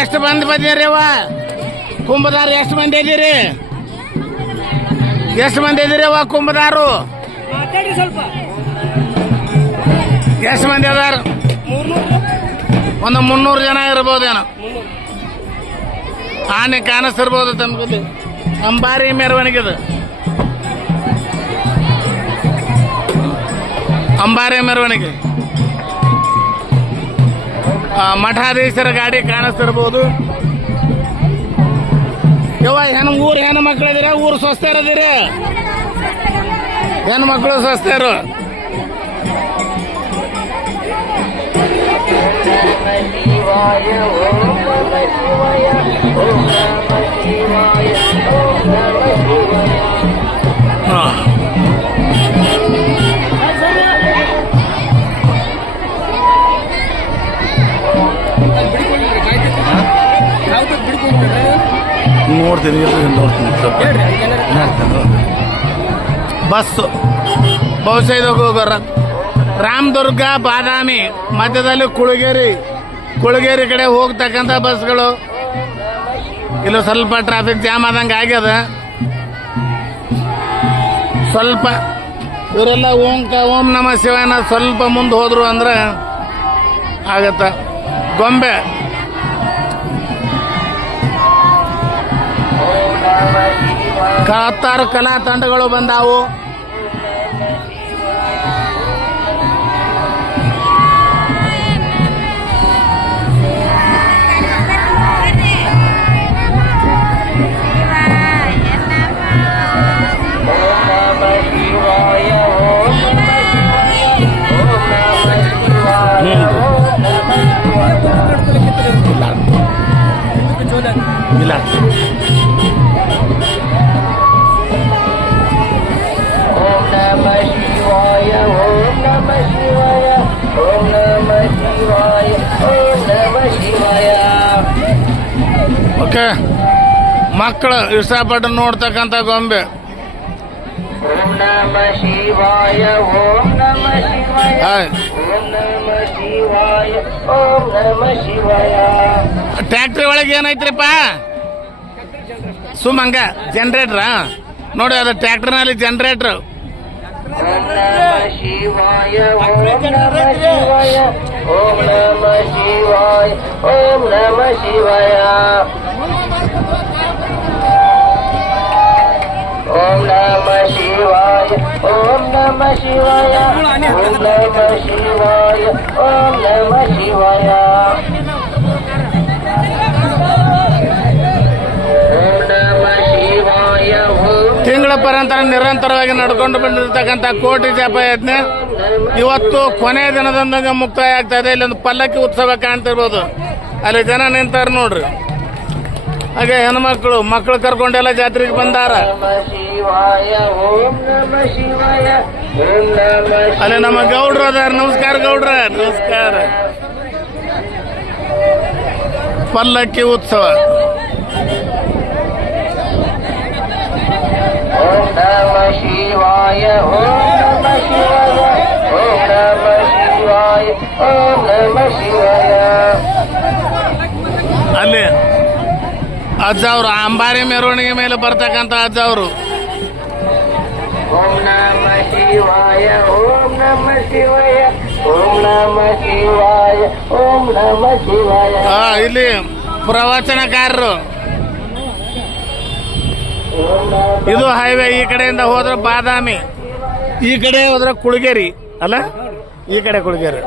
ಎಷ್ಟು ಮಂದಿ ಬಂದಿರಿ ಅವ್ವ? ಕುಂಭದಾರ ಎಷ್ಟು ಮಂದಿ ಇದೀರಿ? ಎಷ್ಟು ಮಂದಿ ಇದೀರಿ ಅವ್ವ ಕುಂಭದಾರು? ಸ್ವಲ್ಪ ಎಷ್ಟು ಮಂದಿ ಅದಾರ? ಒಂದು 300 ಜನ ಇರ್ಬೋದೇನೋ. ಆನೆ ಕಾಣಿಸ್ತಿರ್ಬೋದು ತಮ್ಗೆ. ಅಂಬಾರಿ ಮೆರವಣಿಗೆ ಇದು. ಅಂಬಾರಿ ಮೆರವಣಿಗೆ. ಮಠಾಧೀಶರ ಗಾಡಿ ಕಾಣಿಸ್ತಿರ್ಬೋದು. ಯವ್ವ ಊರು ಹೆಣ್ಣು ಮಕ್ಳು ಇದೀರ? ಊರು ಸ್ವಸ್ಥರು ಇದೀರ? ಹೆಣ್ಣು ಮಕ್ಕಳು ಸ್ವಸ್ಥರು. ನೋಡ್ತೀನಿ ಬಸ್ಸು ಬಹುಶಃ ಇದು ಹೋಗೋರ ರಾಮದುರ್ಗ ಬಾದಾಮಿ ಮಧ್ಯದಲ್ಲಿ ಕುಳಗೇರಿ ಕಡೆ ಹೋಗ್ತಕ್ಕಂಥ ಬಸ್ಗಳು. ಇಲ್ಲಿ ಸ್ವಲ್ಪ ಟ್ರಾಫಿಕ್ ಜಾಮ್ ಆದಂಗೆ ಆಗ್ಯದ. ಸ್ವಲ್ಪ ಇವರೆಲ್ಲ ಓಂ ನಮ ಶಿವಾಯನ ಸ್ವಲ್ಪ ಮುಂದೆ ಹೋದ್ರು ಅಂದ್ರೆ ಆಗತ್ತ. ಗೊಂಬೆ ಹತ್ತಾರು ಕಲಾ ತಂಡಗಳು ಬಂದಾವು. ಇಲ್ಲ ಓಕೆ, ಮಕ್ಕಳು ಇಷ್ಟಪಟ್ಟು ನೋಡ್ತಕ್ಕಂಥ ಗೊಂಬೆ. ಟ್ಯಾಕ್ಟ್ರಿ ಒಳಗೆ ಏನೈತ್ರಿಪ್ಪ? ಸುಮಂಗ ಜನರೇಟ್ರ ನೋಡಿ, ಅದು ಟ್ಯಾಕ್ಟರ್ನಲ್ಲಿ ಜನರೇಟ್ರ್. ತಿಂಗಳ ಪರಂತರ ನಿರಂತರವಾಗಿ ನಡ್ಕೊಂಡು ಬಂದಿರತಕ್ಕಂಥ ಕೋಟಿ ಜಪ ಯಜ್ಞ ಇವತ್ತು ಕೊನೆಯ ದಿನದಂದಾಗ ಮುಕ್ತಾಯ ಆಗ್ತಾ ಇದೆ. ಇಲ್ಲೊಂದು ಪಲ್ಲಕ್ಕಿ ಉತ್ಸವ ಕಾಣ್ತಿರ್ಬೋದು, ಅಲ್ಲಿ ಜನ ನಿಂತಾರ ನೋಡ್ರಿ. ಹಾಗೆ ಹೆಣ್ಮಕ್ಳು ಮಕ್ಕಳು ಕರ್ಕೊಂಡೆಲ್ಲ ಜಾತ್ರೆಗೆ ಬಂದಾರ. ಅಲ್ಲಿ ನಮ್ಮ ಗೌಡ್ರು ಅದಾರ. ನಮಸ್ಕಾರ ಗೌಡ್ರ, ನಮಸ್ಕಾರ. ಪಲ್ಲಕ್ಕಿ ಉತ್ಸವ. ಅಲ್ಲಿ ಅಜ್ಜ ಅವರು ಅಂಬಾರಿ ಮೆರವಣಿಗೆ ಮೇಲೆ ಬರ್ತಕ್ಕಂಥ ಅಜ್ಜ ಅವರು. ಇಲ್ಲಿ ಪ್ರವಚನಕಾರರು. ಇದು ಹೈವೇ. ಈ ಕಡೆಯಿಂದ ಹೋದ್ರೆ ಬಾದಾಮಿ, ಈ ಕಡೆ ಹೋದ್ರೆ ಕುಳಗೇರಿ ಅಲ್ಲ, ಈ ಕಡೆ ಕುಳಗೇರಿ.